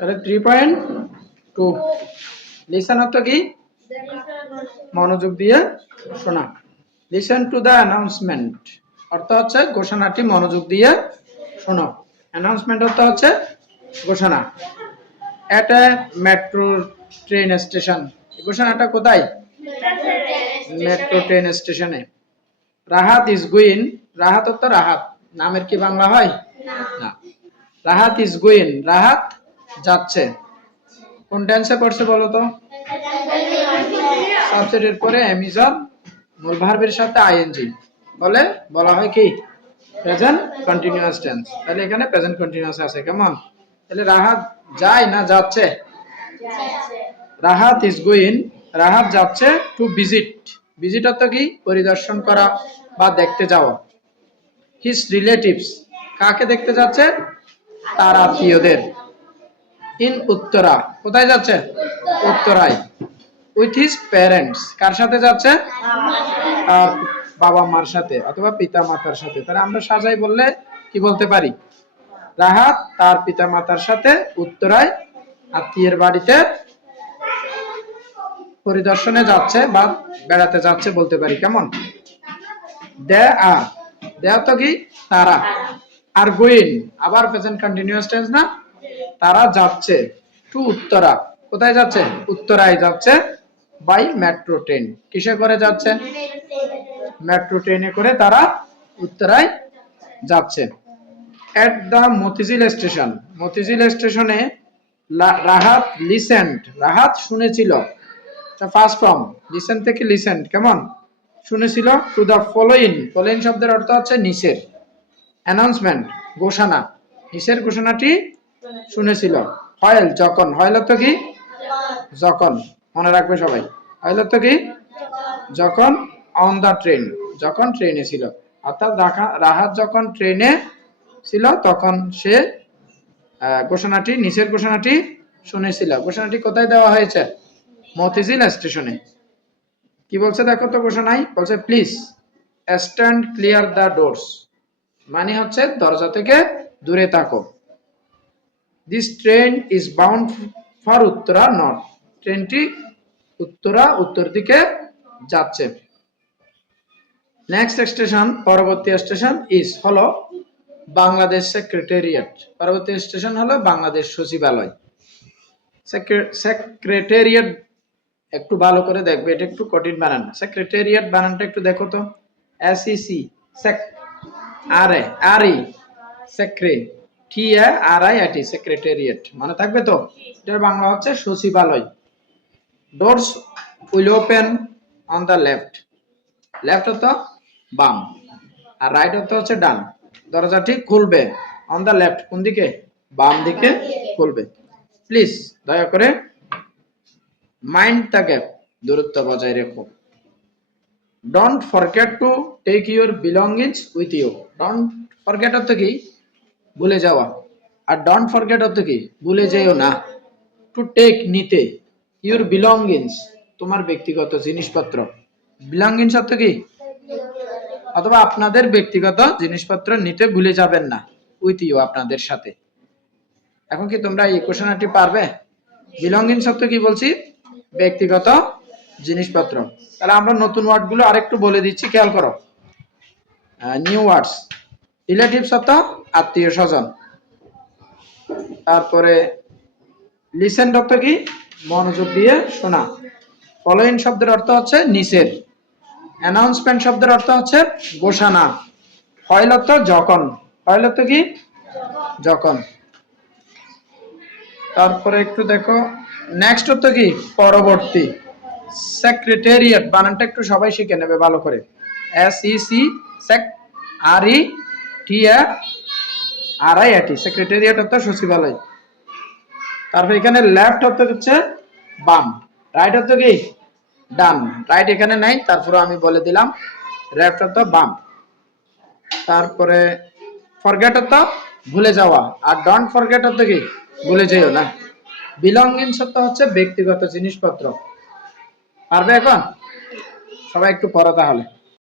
তাহলে 3.2 লিসেন অর্থ কি মনোযোগ দিয়ে শোনা। লিসেন টু দ্য অ্যানাউন্সমেন্ট অর্থ হচ্ছে ঘোষণাটি মনোযোগ দিয়ে শোনো। অ্যানাউন্সমেন্ট অর্থ হচ্ছে ঘোষণা। এট এ মেট্রো ট্রেন স্টেশন, ঘোষণাটা কোথায়? মেট্রো ট্রেন স্টেশনে। রাহাত ইজ গোয়িং, রাহাত অর্থ রাহাত, নামের কি বাংলা হয়? না। রাহাত ইজ গোয়িং, রাহাত যাচ্ছে। কোন টেন্সে পড়ছে বলো তো? সাবজেক্টের পরে অ্যামিজন মূল ভার্বের সাথে আইএনজি বলে বলা হয় কি প্রেজেন্ট কন্টিনিউয়াস টেন্স। তাহলে এখানে প্রেজেন্ট কন্টিনিউয়াস আছে। কেমন? তাহলে রাহাত যায় না যাচ্ছে? রাহাত ইজ গোয়িং, রাহাত যাচ্ছে টু ভিজিট, ভিজিট অর্থ কি পরিদর্শন করা বা দেখতে যাওয়া। হিজ রিলেটিভস, কাকে দেখতে যাচ্ছে? তার আত্মীয়দের। ইন উত্তরা, কোথায় যাচ্ছে? উত্তরায়। উইথ হিজ প্যারেন্টস, কার সাথে যাচ্ছে? তার বাবা মার সাথে অথবা পিতা মাতার সাথে। তাহলে আমরা সাজাই বললে কি বলতে পারি? রাহাত তার পিতা মাতার সাথে উত্তরায় আত্মীয়ের বাড়িতে পরিদর্শনে যাচ্ছে বা বেড়াতে যাচ্ছে বলতে পারি। কেমন? দে আর, দে তো কি তারা, আর গোয়িং আবার প্রেজেন্ট কন্টিনিউয়াস টেন্স না? তারা যাচ্ছে টু উত্তরা, কোথায় যাচ্ছে? উত্তরায় যাচ্ছে। বাই মেট্রো ট্রেন, কিসে করে যাচ্ছে? মেট্রো ট্রেনে করে তারা উত্তরায় যাচ্ছে। At the Motijheel station, Motijheel স্টেশনে রাহাত লিসেন্ড, রাহাত শুনেছিল। ফার্স্ট ফর্ম লিসেন থেকে লিসেন্ড, কেমন? শুনেছিল। টু দ্য ফলোইং, ফলোইং শব্দের অর্থ হচ্ছে নিচের। অ্যানাউন্সমেন্ট ঘোষণা, নিচের ঘোষণাটি শুনেছিল। হয়েল যখন, হয়েল অর্থ কি যখন, মনে রাখবে সবাই। হয়েল অর্থ কি যখন। অন দ্য ট্রেন, যখন ট্রেনে ছিল। অর্থাৎ রাহাত যখন ট্রেনে ছিল তখন সে ঘোষণাটি, নিচের ঘোষণাটি শুনেছিল। ঘোষণাটি কোথায় দেওয়া হয়েছে? মতিঝিল স্টেশনে। কি বলছে দেখো তো ঘোষণায়? বলছে please stand clear the doors, মানে হচ্ছে দরজা থেকে দূরে থাকো। This train is bound for Uttara north, ট্রেনটি উত্তরা উত্তর দিকে যাচ্ছে। নেক্সট স্টেশন, পরবর্তী স্টেশন ইজ হলো বাংলাদেশ সেক্রেটারিয়েট, পরবর্তী স্টেশন হলো বাংলাদেশ সচিবালয়। সেক্রেটারিয়েট একটু ভালো করে দেখবে, এটা একটু কঠিন বানান। সেক্রেটারিয়েট বানানটা একটু দেখো তো। SEC sec R E R E সেক্রে T A R I A T secretariat, মানে থাকবে তো? এটার বাংলা হচ্ছে সচিবালয়। Doors will open on the left, left অর্থ বাম আর রাইট অর্থ হচ্ছে ডান। দরজাটি খুলবে অন দ্য লেফট, কোন দিকে? বাম দিকে খুলবে। প্লিজ দয়া করে মাইন্ড দ্য গ্যাপ, দূরত্ব বজায় রেখো। Don't forget to take your belongings with you, don't forget অর্থ কি ভুলে যাওয়া, আর ডোন্ট ফরগেট অর্থ কি ভুলে যেও না। টু টেক নিতে, ইউর বিলঙ্গিংস তোমার ব্যক্তিগত জিনিসপত্র, বিলঙ্গিংস অর্থ কি অথবা আপনাদের ব্যক্তিগত জিনিসপত্র নিতে ভুলে যাবেন না, উইথ ইউ আপনাদের সাথে। এখন কি তোমরা এই কোশ্চেনটি পারবে? বিলঙ্গিংস অর্থ কি বলছি? ব্যক্তিগত জিনিসপত্র। তাহলে আমরা নতুন ওয়ার্ডগুলো আরেকটু বলে দিচ্ছি, খেয়াল করো। নিউ ওয়ার্ডস, রিলেটিভস অর্থ আত্মীয় স্বজন। তারপরে লিসেন অর্থ কি মনোযোগ দিয়ে শোনা। ফলোইং শব্দের অর্থ হচ্ছে নিচের। অ্যানাউন্সমেন্ট শব্দের অর্থ হচ্ছে ঘোষণা। হয়েল অর্থ যখন, হয়েল অর্থ কি যখন। তারপরে একটু দেখো নেক্সট অর্থ কি পরবর্তী। সেক্রেটারিয়েট বানানটা একটু সবাই শিখে নেবে ভালো করে। SEC sec R E T A R I A T secretariat অর্থ সচিবালয়। তারপর এখানে লেফট অর্থ হচ্ছে বাম, রাইট অর্থ কি ডান। রাইট এখানে নাই, তারপরে আমি বলে দিলাম। লেফট অর্থ বাম। তারপরে ফরগেট অর্থ ভুলে যাওয়া, আর ডোন্ট ফরগেট অর্থ কি ভুলে যেও না। বিলঙ্গিংস অর্থ হচ্ছে ব্যক্তিগত জিনিসপত্র। পারবে এখন? সবাই একটু পড়ো তাহলে।